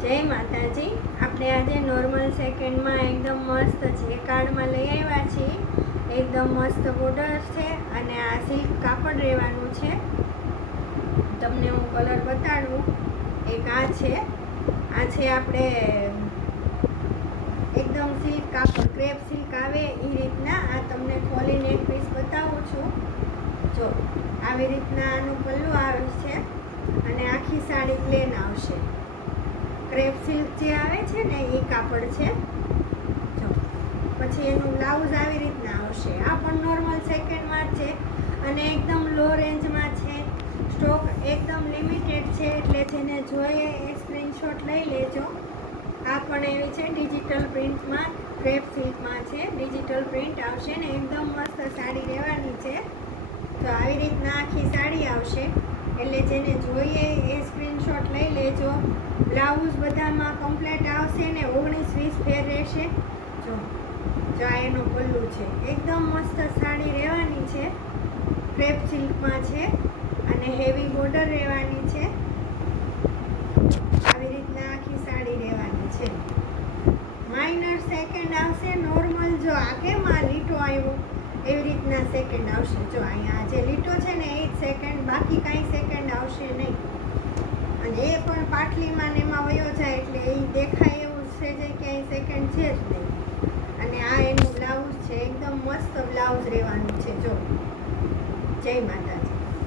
જય માતાજી। આપણે આજે નોર્મલ સેકન્ડમાં એકદમ મસ્ત જે કાર્ડમાં લઈ આવ્યા છીએ એકદમ મસ્ત બોર્ડર છે અને આ સિલ્ક કાપડ રહેવાનું છે। તમને હું કલર બતાડું। એક આ છે આપણે એકદમ સિલ્ક કાપડ ક્રેપ સિલ્ક આવે એ રીતના આ તમને ખોલીને એક પીસ બતાવું છું। જો આવી રીતના આનું પલ્લું આવે છે અને આખી સાડી પ્લેન આવશે। ક્રેપ સિલ્ક જે આવે છે ને એ કાપડ છે। જો પછી એનું બ્લાઉઝ આવી રીતના આવશે। આ પણ નોર્મલ સેકન્ડમાં છે અને એકદમ લો રેન્જમાં છે। સ્ટોક એકદમ લિમિટેડ છે એટલે જેને જોઈએ એ સ્ક્રીનશોટ લઈ લેજો। આ પણ એવી છે ડિજિટલ પ્રિન્ટમાં ક્રેપ સિલ્કમાં છે। ડિજિટલ પ્રિન્ટ આવશે ને એકદમ મસ્ત સાડી રહેવાની છે। તો આવી રીતના આખી સાડી આવશે એટલે જેને જોઈએ એ સ્ક્રીનશોટ લઈ લેજો। બ્લાઉઝ બધામાં કમ્પ્લીટ આવશે ને 19-20 ફેર રહેશે। જો આ એનો પલ્લુ છે એકદમ મસ્ત સાડી રહેવાની છે। ક્રેપ સિલ્કમાં છે અને હેવી બોર્ડર રહેવાની છે। આવી રીતના આખી સાડી રહેવાની છે। માઇનર સેકન્ડ આવશે નોર્મલ। જો આ કેમ આ લીટો આવ્યો એવી રીતના સેકન્ડ આવશે। જો અહીંયા જે લીટો છે ને એ જ સેકન્ડ, બાકી કાંઈ સેકન્ડ આવશે નહીં। અને એ પણ પાટલીમાં ને એમાં વયો જાય એટલે એ દેખાય એવું છે જે ક્યાંય સેકન્ડ છે જ નહીં। અને આ એનું બ્લાઉઝ છે એકદમ મસ્ત બ્લાઉઝ રહેવાનું છે। જો જય માતાજી।